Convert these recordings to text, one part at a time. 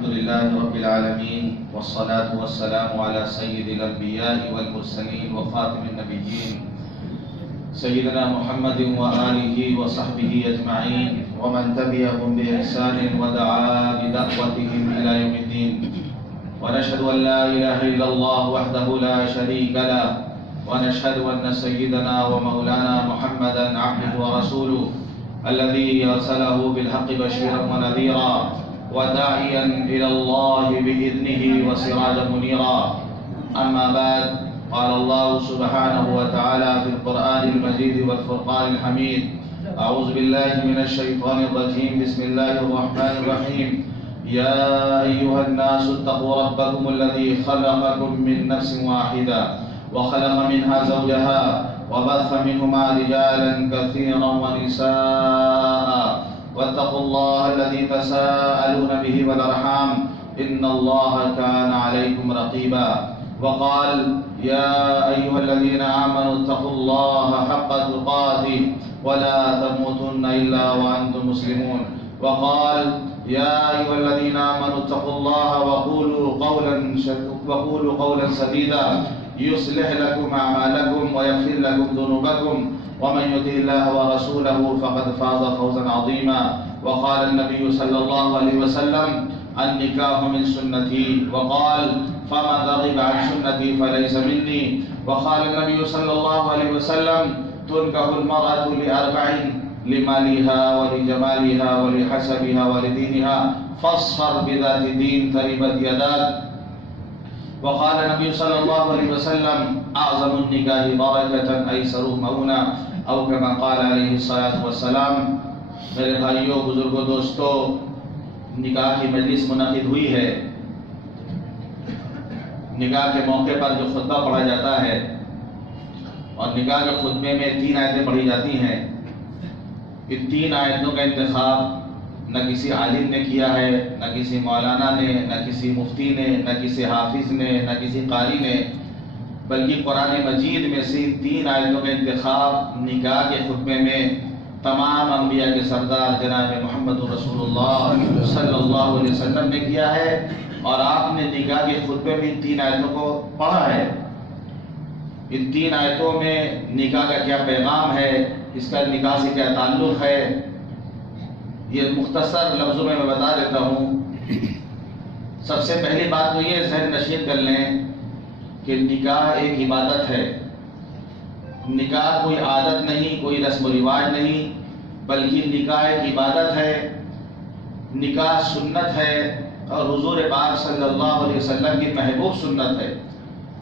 الحمد لله رب العالمين والصلاة والسلام على سيد الأنبياء والمرسلين وخاتم النبيين سيدنا محمد وآله وصحبه أجمعين ومن تبعهم بإحسان ودعا بدعوتهم إلى يوم الدين. ونشهد أن لا إله إلا الله وحده لا شريك له ونشهد أن سيدنا ومولانا محمدا عبده ورسوله الذي أرسله بالحق بشيرا ونذيرا وداعيا إلى الله بإذنه وسراجا منيرا. أما بعد، قال الله سبحانه وتعالى في القرآن المجيد والفرقان الحميد: أعوذ بالله من الشيطان الرجيم، بسم الله الرحمن الرحيم. يا أيها الناس اتقوا ربكم الذي خلقكم من نفس واحدة وخلق منها زوجها وبث منهما رجالا كثيرا ونساء واتقوا الله الذي تساءلون به والأرحام إن الله كان عليكم رقيبا. وقال: يا أيها الذين آمنوا اتقوا الله حق تقاته ولا تموتن إلا وأنتم مسلمون. وقال: يا أيها الذين آمنوا اتقوا الله وقولوا قولا سديدا يصلح لكم أعمالكم ويغفر لكم ذنوبكم ومن يطع الله ورسوله فقد فاز فوزا عظيما. وقال النبي صلى الله عليه وسلم: النكاح من سنتي. وقال: فمن رغب عن سنتي فليس مني. وقال النبي صلى الله عليه وسلم: تنكح المرأة لأربع: لمالها ولجمالها ولحسبها ولدينها فاصفر بذات الدين تربت يداك. وقال النبي صلى الله عليه وسلم: أعظم النكاح بركة أيسره مؤونة أو كما قال عليه الصلاة والسلام. میرے بھائیوں، بزرگوں، دوستوں، نکاح کی مجلس منعقد ہوئی ہے. نکاح کے موقع پر جو خطبہ پڑھا جاتا ہے اور نکاح کے خطبے میں 3 آیتیں پڑھی جاتی ہیں. ان 3 آیتوں کا انتخاب نہ کسی عالم نے کیا ہے، نہ کسی مولانا نے، نہ کسی مفتی نے، نہ کسی حافظ نے، نہ کسی قاری نے، بلکہ قرآن مجید میں سے 3 آیتوں کا انتخاب نکاح کے خطبے میں تمام انبیاء کے سردار جناب محمد رسول اللہ صلی اللہ علیہ وسلم نے کیا ہے، اور آپ نے نکاح کے خطبے میں ان 3 آیتوں کو پڑھا ہے. ان 3 آیتوں میں نکاح کا کیا پیغام ہے، اس کا نکاح سے کیا تعلق ہے، یہ مختصر لفظوں میں بتا دیتا ہوں. سب سے پہلی بات تو یہ ذہن نشین کر لیں کہ نکاح ایک عبادت ہے. نکاح کوئی عادت نہیں، کوئی رسم و رواج نہیں، بلکہ نکاح ایک عبادت ہے. نکاح سنت ہے اور حضور پاک صلی اللہ علیہ وسلم کی محبوب سنت ہے،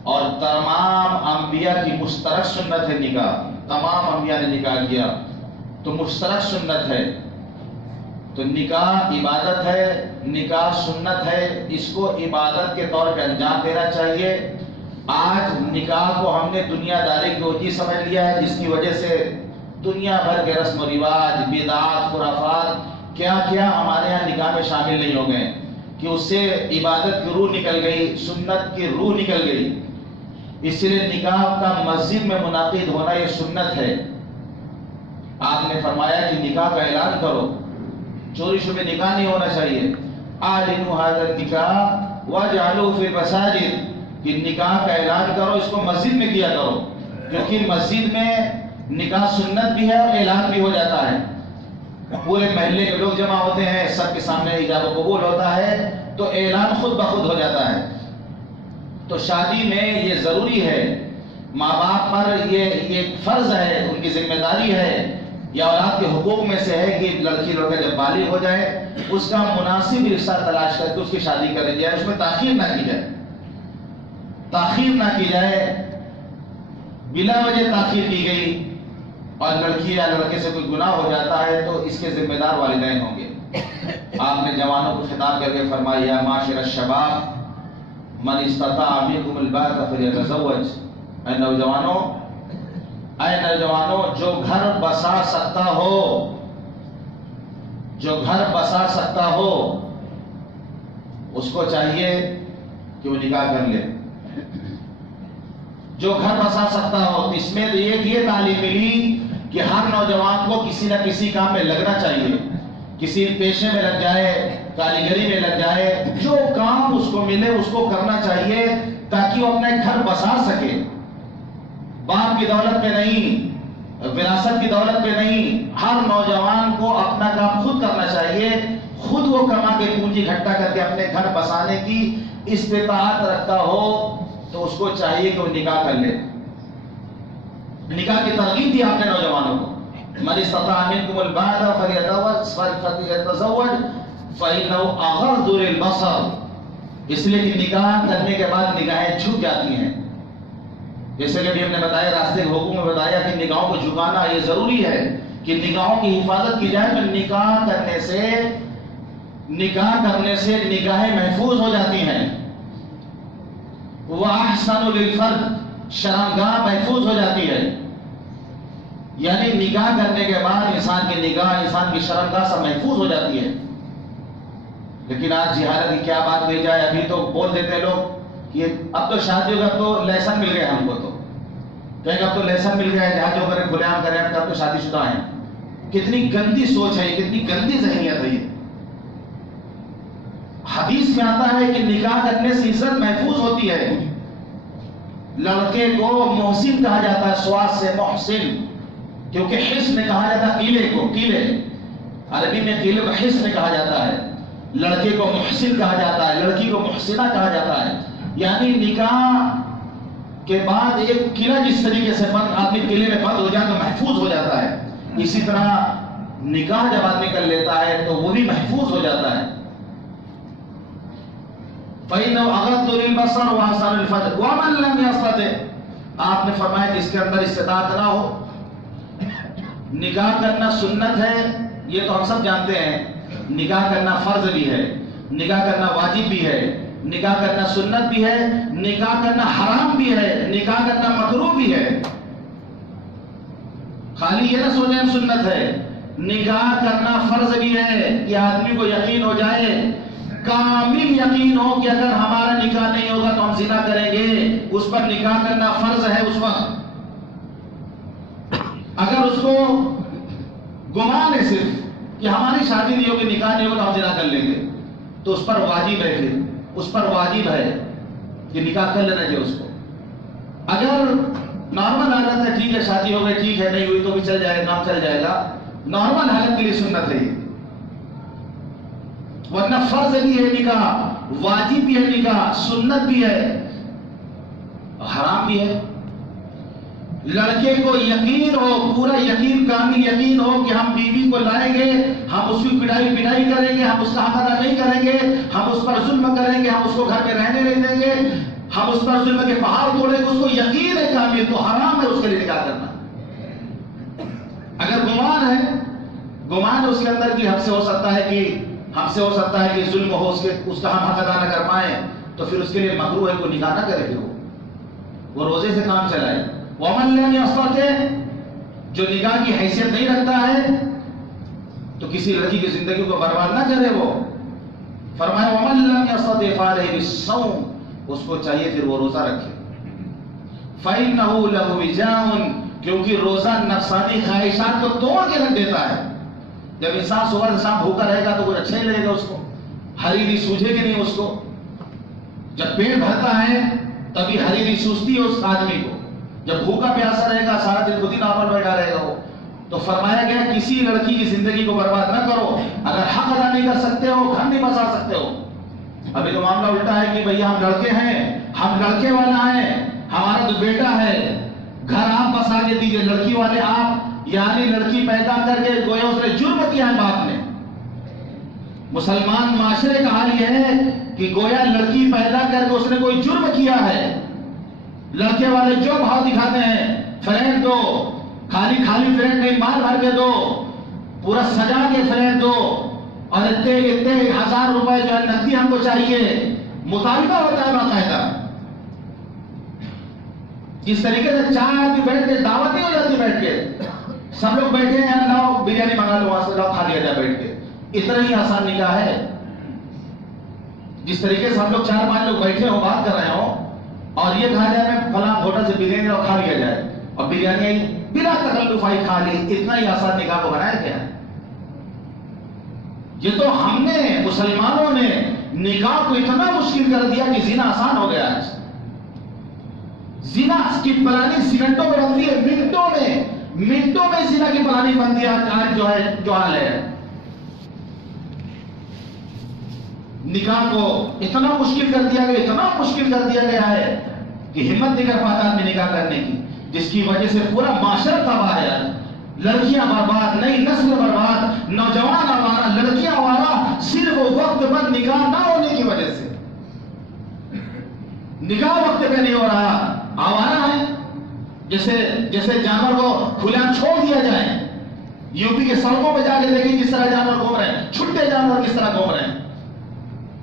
اور تمام انبیاء کی مشترک سنت ہے. نکاح تمام انبیاء نے نکاح کیا تو مشترک سنت ہے. تو نکاح عبادت ہے، نکاح سنت ہے، اس کو عبادت کے طور پہ انجام دینا چاہیے. آج نکاح کو ہم نے دنیا داری کی وجہ سمجھ لیا ہے، جس کی وجہ سے دنیا بھر کے رسم و رواج، بدعات، خرافات کیا کیا ہمارے یہاں نکاح میں شامل نہیں ہو گئے کہ اس سے عبادت کی روح نکل گئی، سنت کی روح نکل گئی. اس لیے نکاح کا مسجد میں منعقد ہونا یہ سنت ہے. آپ نے فرمایا کہ نکاح کا اعلان کرو، چوری چھپے نکاح نہیں ہونا چاہیے. اعلنوا هذا النکاح واجعلوه في المساجد، کہ نکاح کا اعلان کرو، اس کو مسجد میں کیا کرو، کیونکہ مسجد میں نکاح سنت بھی ہے اور اعلان بھی ہو جاتا ہے. پورے محلے کے لوگ جمع ہوتے ہیں، سب کے سامنے ایجاب و قبول ہوتا ہے تو اعلان خود بخود ہو جاتا ہے. تو شادی میں یہ ضروری ہے، ماں باپ پر یہ فرض ہے، ان کی ذمہ داری ہے، یا اولاد کے حقوق میں سے ہے کہ لڑکی لڑکا جب بالغ ہو جائے اس کا مناسب رشتہ تلاش کر کے اس کی شادی کر دی جائے، اس میں تاخیر نہ کی جائے. تاخیر نہ کی جائے، بلا وجہ تاخیر کی گئی اور لڑکی یا لڑکے سے کوئی گناہ ہو جاتا ہے تو اس کے ذمہ دار والدین ہوں گے. آپ نے جوانوں کو خطاب کر کے فرمایا: یا معاشر الشباب من استطاع منکم الباءۃ فلیتزوج. اے نوجوانوں، جو گھر بسا سکتا ہو، جو گھر بسا سکتا ہو اس کو چاہیے کہ وہ نکاح کر لے. جو گھر بسا سکتا ہو، اس میں یہ تعلیم ملی کہ ہر نوجوان کو کسی نہ کسی کام میں لگنا چاہیے. کسی پیشے میں لگ جائے، کاریگری میں لگ جائے، جو کام اس کو ملے اس کو کرنا چاہیے تاکہ وہ اپنا گھر بسا سکے. باپ کی دولت پہ نہیں، وراثت کی دولت پہ نہیں. ہر نوجوان کو اپنا کام خود کرنا چاہیے، خود وہ کما کے پونجی اکٹھا کر کے اپنے گھر بسانے کی استطاعت رکھتا ہو تو اس کو چاہیے کہ وہ نکاح کر لے. نکاح کی ترغیب دی آپ نے نوجوانوں کو. من استطاع منکم الباءة فليتزوج فإنه أغض للبصر. اس لیے کہ نکاح کرنے کے بعد نگاہیں جھک جاتی ہیں. جیسے کہ ہم نے بتایا، راستے کے حکم میں بتایا کہ نگاہوں کو جھکانا یہ ضروری ہے کہ نگاہوں کی حفاظت کی جائے. تو نکاح کرنے سے نگاہیں محفوظ ہو جاتی ہیں. وَأَحْسَنُ لِلْفَرْجِ، شرمگاہ محفوظ ہو جاتی ہے. یعنی نکاح کرنے کے بعد انسان کی نگاہ، انسان کی شرمگاہ سب محفوظ ہو جاتی ہے. لیکن آج جہالت کی کیا بات کہی جائے. ابھی تو بول دیتے ہیں لوگ کہ اب تو شادی ہوگا، اب تو لائسنس مل گیا ہم کو. تو کہیں گے اب تو لائسنس مل گیا ہے، جہاں جو کریں کھلے عام کریں، اب تو شادی شدہ ہیں. کتنی گندی سوچ ہے، کتنی گندی ذہنیت ہے یہ. حدیث میں آتا ہے کہ نکاح کرنے سے عزت محفوظ ہوتی ہے. لڑکے کو محسن کہا جاتا ہے، سواد سے محسن، کیونکہ حسن کہا جاتا ہے قیلے کو. قیلے عربی میں قیلے کو حسن کہا جاتا ہے. لڑکے کو محسن کہا جاتا ہے، لڑکی کو محسنہ کہا جاتا ہے. یعنی نکاح کے بعد ایک قلعہ جس طریقے سے آدمی قلعے میں بند ہو جائے تو محفوظ ہو جاتا ہے، اسی طرح نکاح جب آدمی کر لیتا ہے تو وہ بھی محفوظ ہو جاتا ہے. فَإِنَّهُ أَغَضُّ لِلْبَصَرِ وَأَحْسَنُ لِلْفَرْجِ وَمَن لَّمْ يَسْتَطِعْ. آپ نے فرمایا کہ اس کے اندر استطاعت نہ ہو. نکاح کرنا سنت ہے یہ تو ہم سب جانتے ہیں. نکاح کرنا فرض بھی ہے، نکاح کرنا واجب بھی ہے، نکاح کرنا سنت بھی ہے، نکاح کرنا حرام بھی ہے، نکاح کرنا مکروہ بھی ہے. خالی یہ نہ سوچیں سنت ہے، نکاح کرنا فرض بھی ہے کہ آدمی کو یقین ہو جائے، کامل یقین ہو کہ اگر ہمارا نکاح نہیں ہوگا تو ہم زنا کریں گے. اس پر نکاح کرنا فرض ہے. اس وقت اگر اس کو گمان ہے صرف کہ ہماری شادی نہیں ہوگی، نکاح نہیں ہوگا تو ہم زنا کر لیں گے، تو اس پر واجب ہے، پھر اس پر واجب ہے کہ نکاح کر لینا چاہیے اس کو. اگر نارمل حالت ہے ٹھیک ہے، شادی ہو گئی ٹھیک ہے، نہیں ہوئی تو بھی چل جائے گا، کام چل جائے گا. نارمل حالت کے لیے سنت ہے یہ. ورنہ فرض بھی ہے نکاح، واجب بھی ہے نکاح، سنت بھی ہے، حرام بھی ہے. لڑکے کو یقین ہو، پورا یقین، کامل یقین ہو کہ ہم بیوی کو لائیں گے، ہم اس کی پٹائی کریں گے، ہم اس کا حق ادا نہیں کریں گے، ہم اس پر ظلم کریں گے، ہم اس کو گھر میں رہنے نہیں دیں گے، ہم اس پر ظلم کے پہاڑ توڑیں گے، اس کو یقین ہے کامل، تو حرام ہے اس کے لیے نکاح کرنا. اگر گمان ہے اس کے اندر کہ ہم سے ہو سکتا ہے کہ ظلم ہو، اس کا ہم حق ادا نہ کر پائیں، تو پھر اس کے لیے مکروہ ہے کوئی نکاح نہ کرے. پھر وہ روزے سے کام چلائے. وَمَن لَّمْ يَسْتَطِعْ، جو نکاح کی حیثیت نہیں رکھتا ہے تو کسی لڑکی کی زندگی کو برباد نہ کرے. وہ فرمایا وَمَن لَّمْ يَسْتَطِعْ فَعَلَيْهِ بِالصَّوْمِ، اس کو چاہیے پھر وہ روزہ رکھے. فَإِنَّهُ لَهُ وِجَاءٌ، کیونکہ روزہ نفسانی خواہشات کو توڑ کے رکھ دیتا ہے. جب انسان صبح سے شام بھوکا رہے گا تو کچھ اچھا ہی لگے گا اس کو، حریری سوجھے گی نہیں اس کو. جب پیٹ بھرتا ہے تبھی حریری سوجتی ہے اس آدمی کو. جب بھوکا پیاسا رہے گا سارا دن خود ہی نارمل بیٹھا رہے گا وہ. تو فرمایا گیا کسی لڑکی کی زندگی کو برباد نہ کرو. اگر حق ادا نہیں کر سکتے ہو، گھر نہیں بسا سکتے ہو. ابھی تو معاملہ الٹا ہے کہ بھیا ہم لڑکے ہیں، ہم لڑکے والا ہیں، ہمارا تو بیٹا ہے، گھر آپ بسا کے دیجئے، لڑکی والے آپ. یعنی لڑکی پیدا کر کے گویا اس نے جرم کیا ہے باپ نے. مسلمان معاشرے کا حال یہ ہے کہ گویا لڑکی پیدا کر کے اس نے کوئی جرم کیا ہے. لڑکے والے جو بھاؤ دکھاتے ہیں، فرینڈ دو، خالی فرینڈ نہیں، مال بھر کے دو، پورا سجا کے فرینڈ دو، اور اتنے 1000 روپے جو ہے نقدی ہم کو چاہیے. مطالبہ ہوتا ہے باقاعدہ. جس طریقے سے 4 آدمی بیٹھ کے دعوت نہیں ہو جاتی، بیٹھ کے سب لوگ بیٹھے ہیں، لاؤ بریانی منگا لو وہاں سے، لاؤ کھا لیا جائے بیٹھ کے. اتنا ہی آسان نکاح ہے. جس طریقے سے ہم لوگ 4-5 لوگ بیٹھے ہوں، بات کر رہے ہوں، اور یہ کہا جائے میں فلاں ہوٹل سے بریانی اور کھا لیا جائے، اور بریانی آئی بلا تکلف آئی کھا لی. اتنا ہی آسان نکاح کو بنایا کیا ہے. یہ تو ہم نے مسلمانوں نے نکاح کو اتنا مشکل کر دیا کہ زنا آسان ہو گیا آج. زنا کی پلاننگ سیکنڈوں میں بنتی ہے، منٹوں میں زنا کی پلاننگ بنتی ہے آج جو حال ہے. نکاح کو اتنا مشکل کر دیا گیا ہے کہ ہمت نہیں کر پاتا آدمی نکاح کرنے کی، جس کی وجہ سے پورا معاشرہ تباہ ہے. لڑکیاں برباد، نئی نسل برباد، نوجوان آوارہ، لڑکیاں آوارہ، صرف وقت پر نکاح نہ ہونے کی وجہ سے. نکاح وقت پہ نہیں ہو رہا، آوارہ ہے. جیسے جانور کو کھلا چھوڑ دیا جائے. یو پی کے سڑکوں پہ جا کے دیکھیں کس طرح جانور گھوم رہے ہیں، چھٹے جانور کس طرح گھوم رہے ہیں.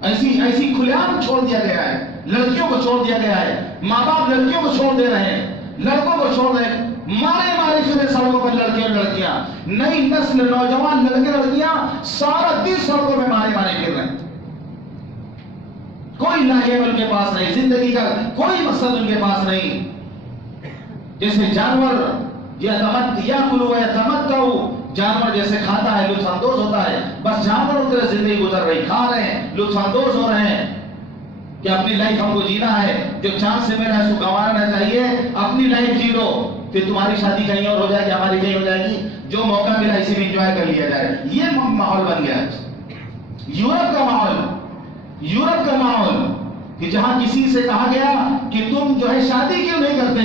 ایسی کھلیام چھوڑ دیا گیا ہے. لڑکیوں کو چھوڑ دیا گیا ہے. ماں باپ لڑکیوں کو چھوڑ دے رہے ہیں، لڑکوں کو چھوڑ رہے ہیں. مارے پھرے سڑکوں پر لڑکیاں، نئی نسل نوجوان لڑکیاں سارا دن سڑکوں میں مارے پھر رہے ہیں. کوئی لاہیب ان کے پاس نہیں، زندگی کا کوئی مقصد ان کے پاس نہیں. جیسے جانور جانور جیسے کھاتا ہے، لطف اندوز ہوتا ہے، بس جانور کی طرح زندگی گزر رہی، کھا رہے ہیں، لطف اندوز ہو رہے ہیں کہ اپنی لائف ہم کو جینا ہے. جو چاند سے میرا ہے اس کو گنوانا چاہیے. اپنی لائف جی لو، پھر تمہاری شادی کہیں اور ہو جائے گی، ہماری کہیں ہو جائے گی. جو موقع ملا اسی میں انجوائے کر لیا جائے. یہ ماحول بن گیا یورپ کا ماحول کہ جہاں کسی سے کہا گیا کہ تم جو ہے شادی کیوں نہیں کرتے،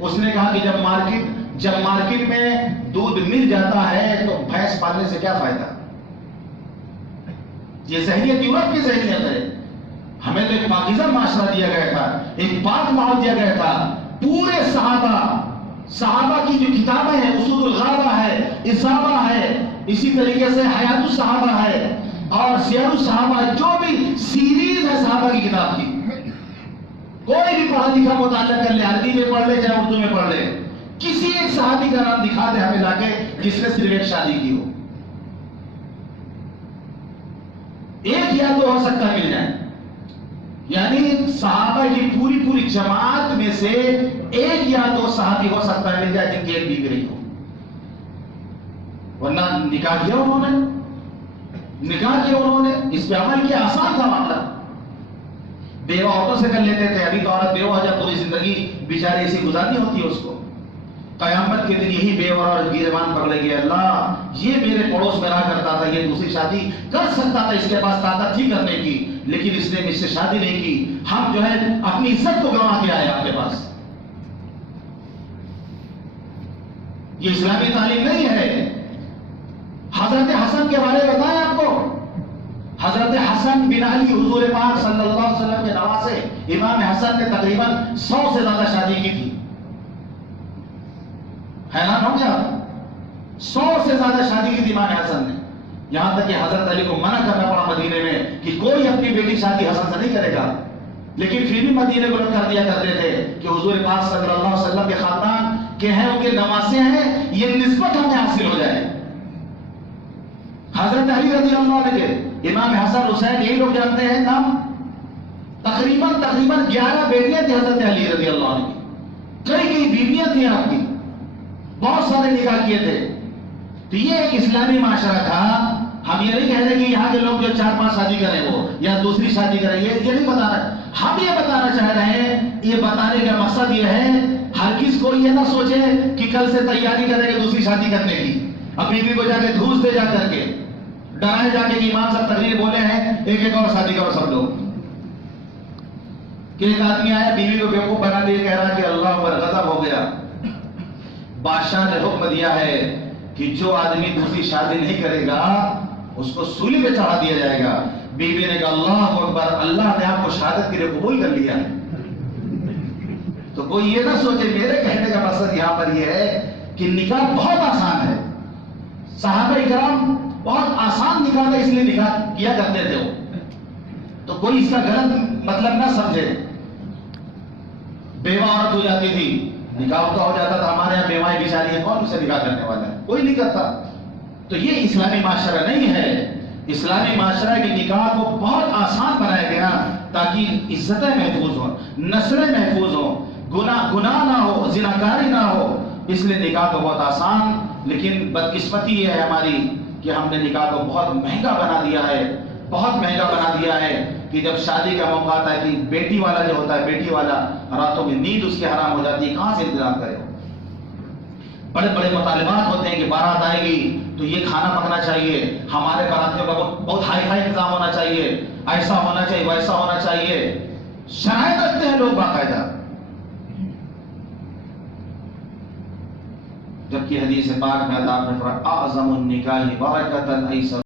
اس نے کہا کہ جب مارکیٹ میں دودھ مل جاتا ہے تو بھینس پالنے سے کیا فائدہ. یہ ذہنیت یورپ کی ذہنیت ہے. ہمیں تو ایک پاکیزہ معاشرہ دیا گیا تھا، ایک پاک ماحول دیا گیا تھا. پورے صحابہ کی جو کتابیں ہیں، اصول الغابہ ہے، اصابہ ہے، اسی طریقے سے حیات الصحابہ ہے اور سیر الصحابہ ہے. جو بھی سیریز ہے صحابہ کی کتاب کی، کوئی بھی پڑھا لکھا مطالعہ کر لے، عربی میں پڑھ لے چاہے اردو میں پڑھ لے، کسی ایک صحابی کا نام دکھا دے ہمیں لا کے جس نے صرف ایک شادی کی ہو. ایک یا دو ہو سکتا ہے مل جائے، یعنی صحابہ کی پوری جماعت میں سے ایک یا دو صحابی ہو سکتا ہے مل جائے جن کی ایک بیوی رہی ہو. ورنہ نکاح کیا انہوں نے اس پہ عمل کیا. آسان تھا معاملہ. بیوہ عورتوں سے کر لیتے تھے. ابھی تو عورت بیوہ جب پوری زندگی بیچاری ایسی گزارنی ہوتی ہے اس کو. قیامت کے دن یہی بیوہ اور گیرمان پکڑے گی، اللہ یہ میرے پڑوس میں رہا کرتا تھا، یہ دوسری شادی کر سکتا تھا، اس کے پاس طاقت تھی کرنے کی، لیکن اس نے مجھ سے شادی نہیں کی. ہم جو ہے اپنی عزت کو گنوا کے آئے آپ کے پاس. یہ اسلامی تعلیم نہیں ہے. حضرت حسن کے بارے میں بتائیں آپ کو. حضرت حسن بن علی حضور پاک صلی اللہ علیہ وسلم کے نواسے. امام حسن نے تقریباً 100 سے زیادہ شادی کی تھی. حیران ہو گیا، 100 سے زیادہ شادی کی تھی امام حسن نے. یہاں تک کہ حضرت علی کو منع کرنا پڑا مدینے میں کہ کوئی اپنی بیٹی شادی حسن سے نہیں کرے گا. لیکن پھر بھی مدینے کو لوگ کر دیا کرتے تھے کہ حضور پاک صلی اللہ علیہ وسلم کے خاندان کے ہیں، ان کے نواسے ہیں، یہ نسبت ہمیں حاصل ہو جائے. حضرت علی رضی اللہ عنہ کے امام حسن حسین یہی لوگ جانتے ہیں نام. تقریباً 11 بیٹیاں تھیں حضرت علی رضی اللہ عنہ کی. کئی بیویاں تھیں آپ کی. بہت سارے نکاح کیے تھے. تو یہ ایک اسلامی معاشرہ تھا. ہم یہ نہیں کہہ رہے کہ یہاں کے لوگ جو 4-5 شادی کریں وہ یا دوسری شادی کریں، یہ نہیں بتا رہے. ہم یہ بتانا چاہ رہے ہیں، یہ بتانے کا مقصد یہ ہے ہر کس کو یہ نہ سوچے کہ کل سے تیاری کریں گے دوسری شادی کرنے کی. اب بیوی کو جا کے دھوس دے جا کر کے، ڈرائے جا کے کہ امام صاحب تقریر بولے ہیں ایک اور شادی کرو سب لوگ. کہ ایک آدمی آیا بیوی کو بیوقوف بنا دے کہہ رہا کہ اللہ پر غضب ہو گیا، بادشاہ نے حکم دیا ہے کہ جو آدمی دوسری شادی نہیں کرے گا اس کو سولی پہ چڑھا دیا جائے گا. بیوی نے کہا اللہ اکبر، اللہ نے آپ کو شہادت کے لیے قبول کر لیا. تو کوئی یہ نہ سوچے، میرے کہنے کا مقصد یہاں پر یہ ہے کہ نکاح بہت آسان ہے. صحابہ کرام بہت آسان نکاح تھا، اس لیے نکاح کیا کرتے تھے وہ. تو کوئی اس کا غلط مطلب نہ سمجھے. بیوہ عورت ہو جاتی تھی، نکاح کا ہو جاتا تھا. ہمارے یہاں بیوائیں بیچاری ہیں، کون اسے نکاح کرنے والا ہے؟ کوئی نہیں کرتا. تو یہ اسلامی معاشرہ نہیں ہے. اسلامی معاشرہ کی نکاح کو بہت آسان بنایا گیا تاکہ عزتیں محفوظ ہوں، نسلیں محفوظ ہوں، گناہ نہ ہو، زناکاری نہ ہو. اس لیے نکاح کو بہت آسان. لیکن بدقسمتی یہ ہے ہماری کہ ہم نے نکاح کو بہت مہنگا بنا دیا ہے، بہت مہنگا بنا دیا ہے کہ جب شادی کا موقع آتا ہے کہ بیٹی والا جو ہوتا ہے، بیٹی والا راتوں میں نیند اس کی حرام ہو جاتی ہے، کہاں سے انتظام کرے؟ بڑے بڑے مطالبات ہوتے ہیں کہ بارات آئے گی تو یہ کھانا پکنا چاہیے، ہمارے براتیوں کا بہت ہائی فائی انتظام ہونا چاہیے، ایسا ہونا چاہیے، ویسا ہونا چاہیے، شرائط رکھتے ہیں لوگ باقاعدہ، جبکہ حدیث پاک میں آپ نے فرمایا اعظم النکاح برکۃ ایسر